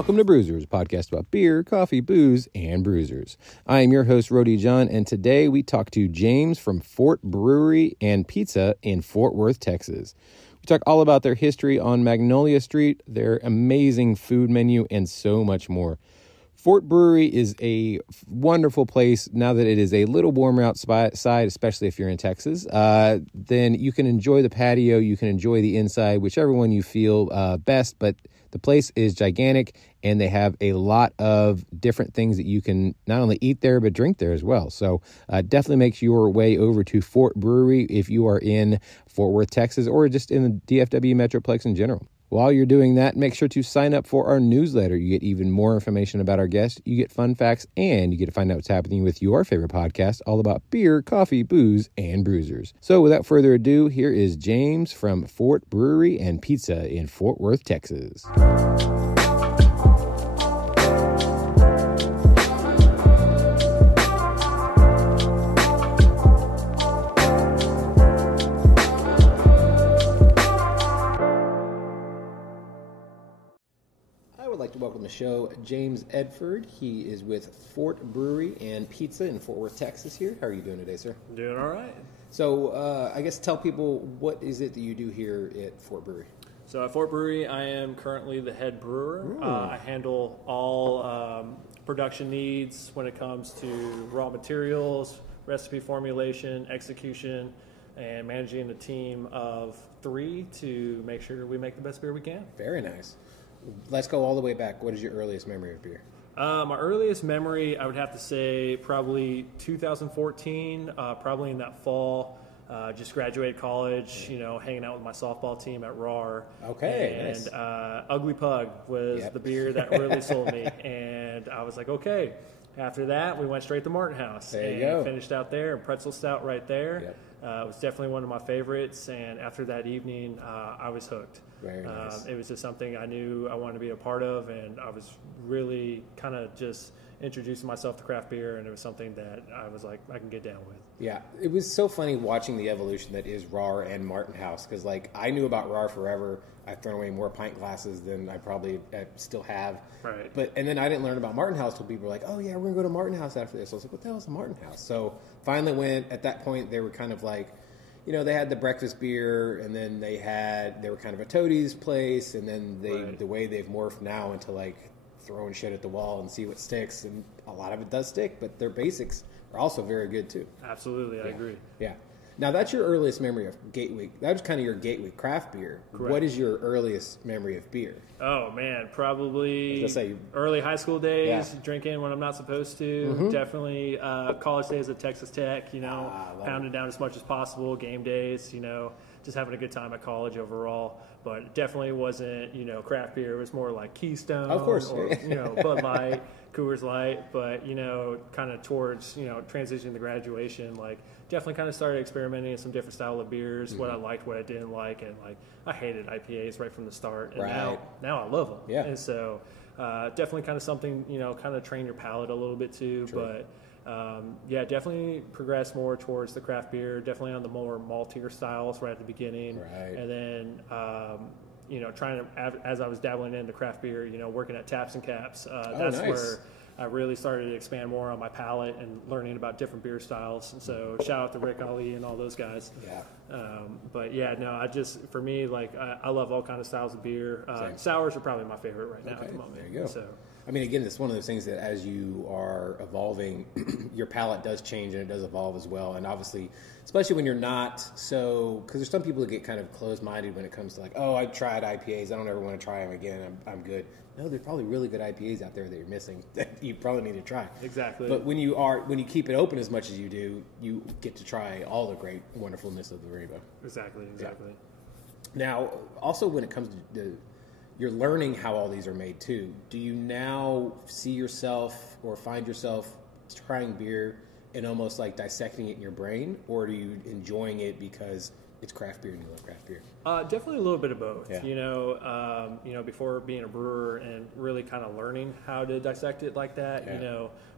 Welcome to Brewsers, a podcast about beer, coffee, booze, and bruisers. I am your host, Rody John, and today we talk to James from Fort Brewery and Pizza in Fort Worth, Texas. We talk all about their history on Magnolia Street, their amazing food menu, and so much more. Fort Brewery is a wonderful place now that it is a little warmer outside, especially if you're in Texas. Then you can enjoy the patio, you can enjoy the inside, whichever one you feel best, but the place is gigantic, and they have a lot of different things that you can not only eat there, but drink there as well. So definitely make your way over to Fort Brewery if you are in Fort Worth, Texas, or just in the DFW Metroplex in general. While you're doing that, make sure to sign up for our newsletter. You get even more information about our guests, you get fun facts, and you get to find out what's happening with your favorite podcast, all about beer, coffee, booze, and bruisers. So without further ado, here is James from Fort Brewery and Pizza in Fort Worth, Texas. Like to welcome to the show James Edford. He is with Fort Brewery and Pizza in Fort Worth, Texas here. How are you doing today, sir? Doing all right. So I guess tell people, what is it that you do here at Fort Brewery? So at Fort Brewery, I am currently the head brewer. I handle all production needs when it comes to raw materials, recipe formulation, execution, and managing a team of 3 to make sure we make the best beer we can. Very nice. Let's go all the way back. What is your earliest memory of beer? My earliest memory, I would have to say probably 2014, probably in that fall. Just graduated college, hanging out with my softball team at RAR. Okay, and nice. Ugly Pug was the beer that really sold me. And I was like, okay. After that, we went straight to Martin House. There you go. Finished out there, and Pretzel Stout right there. Yep. It was definitely one of my favorites, and after that evening, I was hooked. Very nice. It was just something I knew I wanted to be a part of, and I was really kind of just introducing myself to craft beer, and it was something that I was like, I can get down with. Yeah, it was so funny watching the evolution that is RAR and Martin House, because I knew about RAR forever. I've thrown away more pint glasses than I probably still have. Right. And then I didn't learn about Martin House till people were like, oh yeah, we're going to go to Martin House after this. I was like, what the hell is a Martin House? So finally went. At that point, they were kind of like, they had the breakfast beer, and then they were kind of a toadies place, and then the way they've morphed now into like throwing shit at the wall and see what sticks, and a lot of it does stick, but their basics are also very good too. Absolutely, I agree. Yeah. Now that's your earliest memory of gateway. That was kind of your gateway craft beer. Correct. What is your earliest memory of beer? Oh man, probably say, early high school days, drinking when I'm not supposed to. Definitely college days at Texas Tech, pounding down as much as possible, game days, just having a good time at college overall. But it definitely wasn't, craft beer. It was more like Keystone, of course, or Bud Light, Coors Light. But kind of towards transitioning to graduation, definitely kind of started experimenting in some different style of beers, what I liked, what I didn't like, and I hated IPAs right from the start, and now I love them. Yeah. And so definitely kind of something, kind of train your palate a little bit too. True. But definitely progress more towards the craft beer, definitely on the more maltier styles right at the beginning. Right. And then trying to, as I was dabbling into craft beer, working at Taps and Caps, that's nice. where I really started to expand more on my palate and learning about different beer styles. And so shout out to Rick Ali and all those guys. Yeah. For me, I love all kinds of styles of beer. Sours are probably my favorite right now at the moment. There you go. So, again, it's one of those things that as you are evolving, your palate does change and it does evolve as well. And obviously, especially when you're not because there's some people that get kind of closed-minded when it comes to I tried IPAs, I don't ever want to try them again, I'm good. No, there's probably really good IPAs out there that you're missing that you probably need to try. Exactly. But when you keep it open as much as you do, you get to try all the great wonderfulness of the rainbow. Exactly. Yeah. Now, also when it comes to you're learning how all these are made too. Do you now see yourself or find yourself trying beer and almost dissecting it in your brain, or are you enjoying it because it's craft beer and you love craft beer? Definitely a little bit of both. Yeah. Before being a brewer and really kind of learning how to dissect it like that,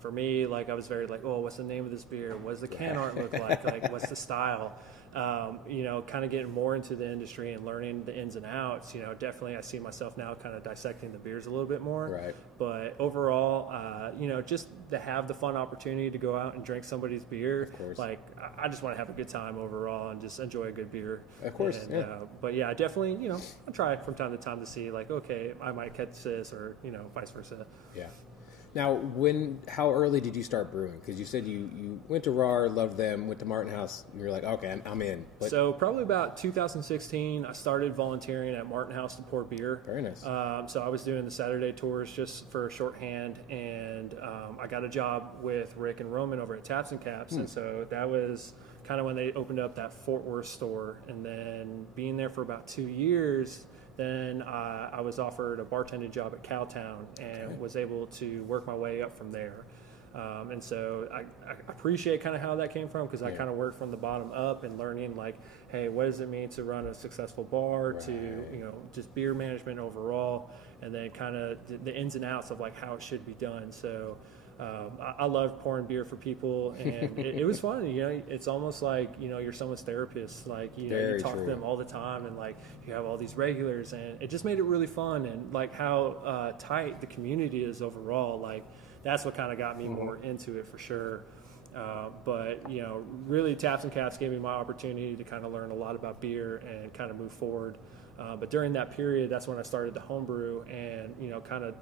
for me, I was very what's the name of this beer? What does the can art look like? What's the style? kind of getting more into the industry and learning the ins and outs, definitely I see myself now kind of dissecting the beers a little bit more. Right. But overall, just to have the fun opportunity to go out and drink somebody's beer, of course. like I just want to have a good time overall and just enjoy a good beer. Of course. And, but yeah, definitely, I try from time to time to see like, okay, I might catch this or, vice versa. Yeah. Now, how early did you start brewing? Because you said you went to RAR, loved them, went to Martin House, and you're like, okay, I'm in. But so probably about 2016, I started volunteering at Martin House to pour beer. Very nice. So I was doing the Saturday tours just for a shorthand, and I got a job with Rick and Roman over at Taps and Caps, and so that was kind of when they opened up that Fort Worth store. And then being there for about 2 years, then I was offered a bartending job at Cowtown and was able to work my way up from there. And so I appreciate kind of how that came from, because I kind of worked from the bottom up and learning like, hey, what does it mean to run a successful bar, to just beer management overall, and then kind of the ins and outs of like how it should be done. So I love pouring beer for people, and it was fun. It's almost like you're someone's therapist. Like you talk to them all the time, and like you have all these regulars, and it just made it really fun. And like how tight the community is overall. Like that's what kind of got me more into it for sure. But really, Taps and Caps gave me my opportunity to kind of learn a lot about beer and kind of move forward. But during that period, that's when I started the homebrew and, kind of,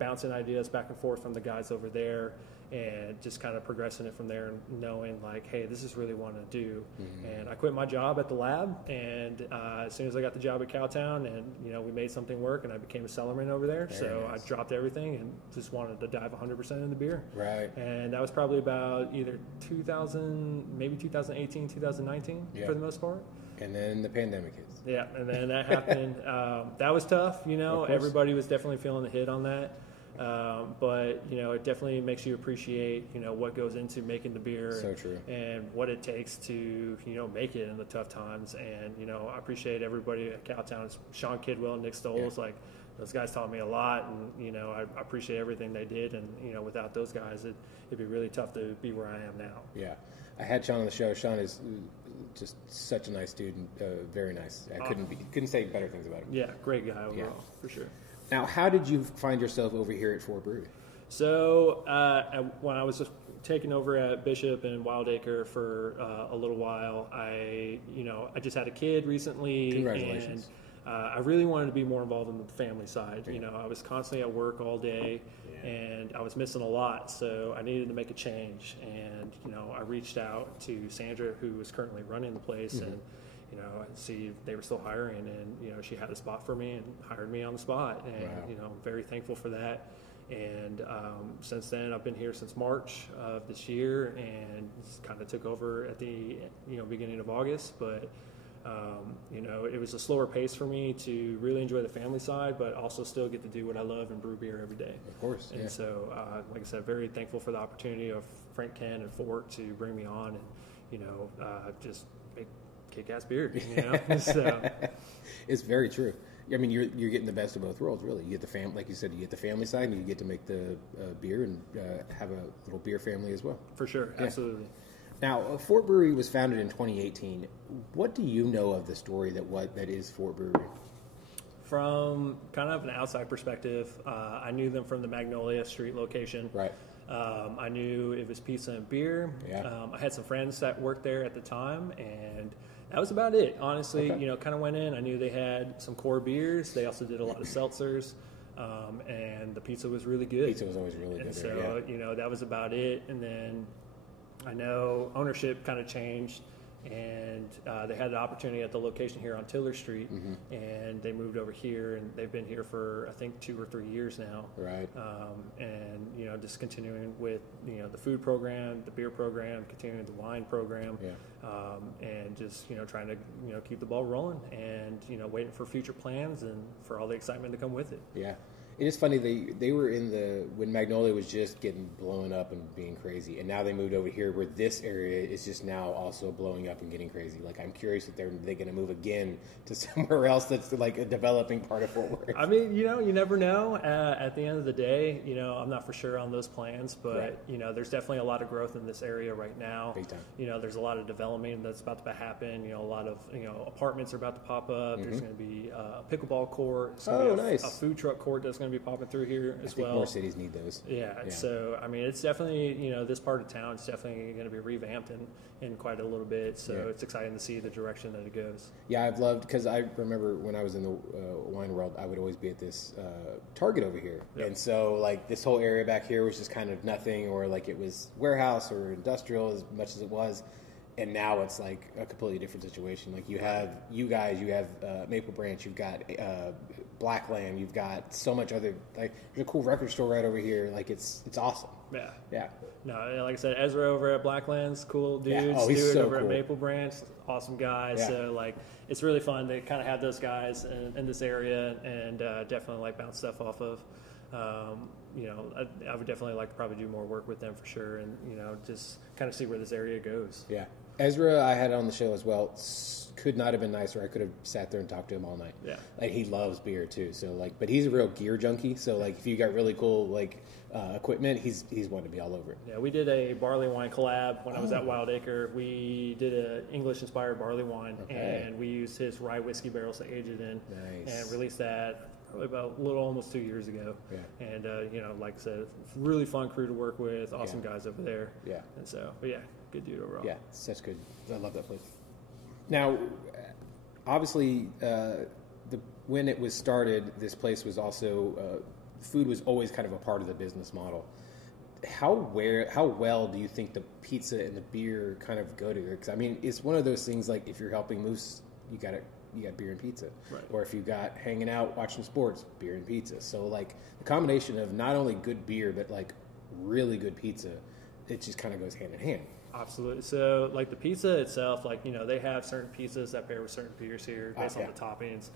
bouncing ideas back and forth from the guys over there and just kind of progressing it from there and knowing like, hey, this is really what I want to do. And I quit my job at the lab, and as soon as I got the job at Cowtown, and, we made something work, and I became a cellarman over there. So nice. I dropped everything and just wanted to dive 100% in the beer. Right. And that was probably about either 2018, 2019 for the most part. And then the pandemic hits. Yeah, and then that happened. That was tough, Everybody was definitely feeling the hit on that. But, it definitely makes you appreciate, what goes into making the beer. So true. And what it takes to, make it in the tough times. And, I appreciate everybody at Cowtown. Sean Kidwell, Nick Stoles, like, those guys taught me a lot. And, I appreciate everything they did. And, without those guys, it'd be really tough to be where I am now. Yeah. I had Sean on the show. Sean is just such a nice dude, and very nice. I couldn't say better things about him. Yeah, great guy overall, for sure. Now, how did you find yourself over here at Fort Brewery? So when I was just taking over at Bishop and Wildacre for a little while, I just had a kid recently. Congratulations. And I really wanted to be more involved in the family side. I was constantly at work all day, and I was missing a lot, so I needed to make a change. And I reached out to Sandra, who was currently running the place, and see they were still hiring, and she had a spot for me and hired me on the spot, and I'm very thankful for that. And since then, I've been here since March of this year, and kind of took over at the beginning of August, but it was a slower pace for me to really enjoy the family side, but also still get to do what I love and brew beer every day. Of course. And so, like I said, very thankful for the opportunity of Frank Ken and Fort to bring me on and, just make kick-ass beer, So. It's very true. I mean, you're getting the best of both worlds, really. You get the like you said, you get the family side, and you get to make the beer and have a little beer family as well. For sure, absolutely. Now, Fort Brewery was founded in 2018. What do you know of the story that is Fort Brewery? From kind of an outside perspective, I knew them from the Magnolia Street location. Right. I knew it was pizza and beer. Yeah. I had some friends that worked there at the time, and that was about it. Honestly, kind of went in. I knew they had some core beers. They also did a lot of seltzers, and the pizza was really good. Pizza was always really good. And so, that was about it. And then I know ownership kind of changed, and they had an opportunity at the location here on Tiller Street, and they moved over here, and they've been here for, I think, 2 or 3 years now. Right. And, just continuing with, the food program, the beer program, continuing the wine program, and just, trying to, keep the ball rolling and, waiting for future plans and for all the excitement to come with it. Yeah. It is funny, they were in when Magnolia was just getting blown up and being crazy, and now they moved over here where this area is just now also blowing up and getting crazy. Like, I'm curious if they're going to move again to somewhere else that's like a developing part of Fort Worth. I mean, you never know. At the end of the day, I'm not for sure on those plans, but right. There's definitely a lot of growth in this area right now. Big time. There's a lot of development that's about to happen. A lot of apartments are about to pop up. Mm-hmm. There's going to be a pickleball court. Nice. A food truck court that's going to be popping through here as well. More cities need those. Yeah. So I mean, it's definitely this part of town is definitely going to be revamped in quite a little bit. So it's exciting to see the direction that it goes. Yeah, I've loved, because I remember when I was in the wine world, I would always be at this Target over here, and so like this whole area back here was just kind of nothing, or like it was warehouse or industrial as much as it was. And now it's like a completely different situation. Like you have Maple Branch, you've got Blackland, you've got so much other, like there's a cool record store right over here. Like it's awesome. Yeah. Yeah. No, like I said, Ezra over at Blackland's cool dudes. Yeah. Oh, he's Stuart so over cool. at Maple Branch, awesome guy. Yeah. So like it's really fun to kind of have those guys in this area, and definitely like bounce stuff off of. I would definitely like to probably do more work with them for sure, and just kind of see where this area goes. Yeah. Ezra, I had on the show as well. Could not have been nicer. I could have sat there and talked to him all night. Yeah. Like he loves beer too. So like, but he's a real gear junkie. So like, if you got really cool like equipment, he's one to be all over it. Yeah, we did a barley wine collab when I was at Wild Acre. We did an English-inspired barley wine, and we used his rye whiskey barrels to age it in, and released that probably about almost 2 years ago. Yeah. And like I said, really fun crew to work with, awesome guys over there. Yeah. And so, but yeah, good dude overall. Yeah, it's such good. I love that place. Now, obviously, when it was started, this place was also food was always kind of a part of the business model. How well do you think the pizza and the beer kind of go together? Because I mean, it's one of those things like if you're helping Moose, you got beer and pizza, right. Or if you got hanging out watching sports, beer and pizza. So like the combination of not only good beer but like really good pizza, it just kind of goes hand in hand. Absolutely. So like the pizza itself, like they have certain pizzas that pair with certain beers here based on the toppings.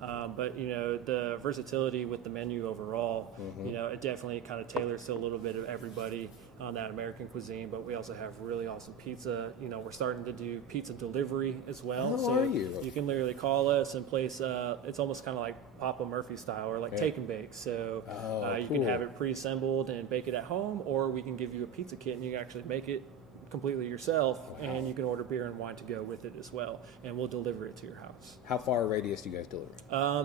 But the versatility with the menu overall, it definitely kind of tailors to a little bit of everybody on that American cuisine. But we also have really awesome pizza. We're starting to do pizza delivery as well. How so are you? You can literally call us and place. It's almost kind of like Papa Murphy style, or like take and bake. So you can have it pre-assembled and bake it at home, or we can give you a pizza kit and you can actually make it completely yourself, and you can order beer and wine to go with it as well, and we'll deliver it to your house. How far a radius do you guys deliver?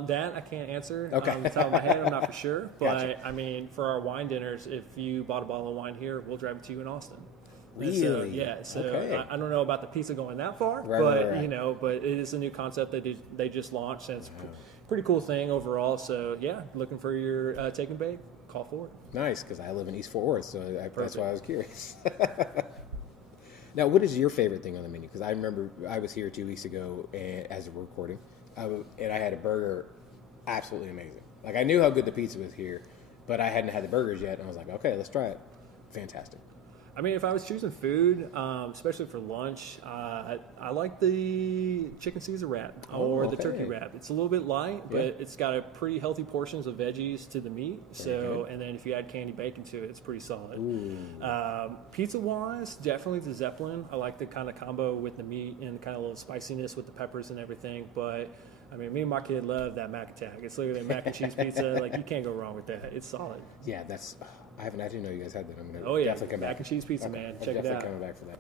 That I can't answer. Okay. On the top of my head, I'm not for sure. But Gotcha. I mean, for our wine dinners, if you bought a bottle of wine here, we'll drive it to you in Austin. Really? So Okay. I don't know about the pizza going that far, Right, but right. But it is a new concept that they just launched, and it's a pretty cool thing overall. So yeah, looking for your take and bake, call for it. Nice, because I live in East Fort Worth, so that's why I was curious. Now, what is your favorite thing on the menu? Because I remember I was here 2 weeks ago as a recording, and I had a burger, absolutely amazing. Like I knew how good the pizza was here, but I hadn't had the burgers yet, and I was like, okay, let's try it. Fantastic. I mean, if I was choosing food, especially for lunch, I like the chicken Caesar wrap or the turkey wrap. It's a little bit light, but it's got a pretty healthy portions of veggies to the meat. So, and then if you add candy bacon to it, it's pretty solid. Pizza-wise, definitely the Zeppelin. I like the kind of combo with the meat and kind of a little spiciness with the peppers and everything. But I mean, me and my kid love that Mac Attack. It's literally a mac and cheese pizza. Like you can't go wrong with that. It's solid. Yeah, I didn't know you guys had that. I'm gonna definitely come back. Mac and cheese pizza, man. Check it out. Definitely coming back for that.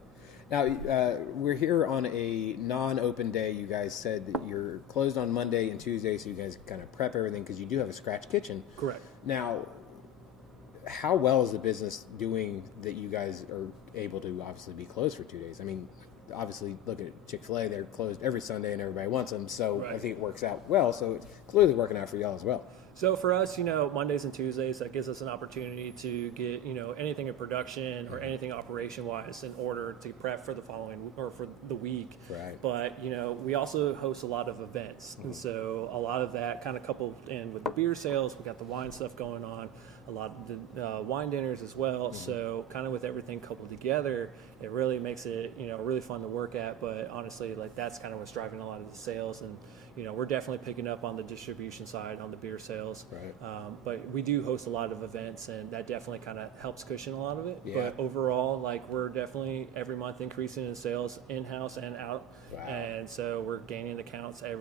Now, we're here on a non-open day. You guys said that you're closed on Monday and Tuesday, so you guys kind of prep everything because you do have a scratch kitchen. Correct. Now, how well is the business doing that you guys are able to obviously be closed for 2 days? I mean, obviously, look at Chick-fil-A. They're closed every Sunday and everybody wants them, so I think it works out well. So it's clearly working out for y'all as well. So for us, Mondays and Tuesdays, that gives us an opportunity to get, anything in production or anything operation-wise in order to prep for the following or for the week. Right. But, we also host a lot of events. And so a lot of that kind of coupled in with the beer sales, we got the wine stuff going on. a lot of the wine dinners as well. So kind of with everything coupled together, it really makes it, really fun to work at. But honestly, like that's kind of what's driving a lot of the sales. And, we're definitely picking up on the distribution side on the beer sales. Right. But we do host a lot of events, and that definitely kind of helps cushion a lot of it. Yeah. But overall, like we're definitely every month increasing in sales in-house and out. Wow. And so we're gaining accounts every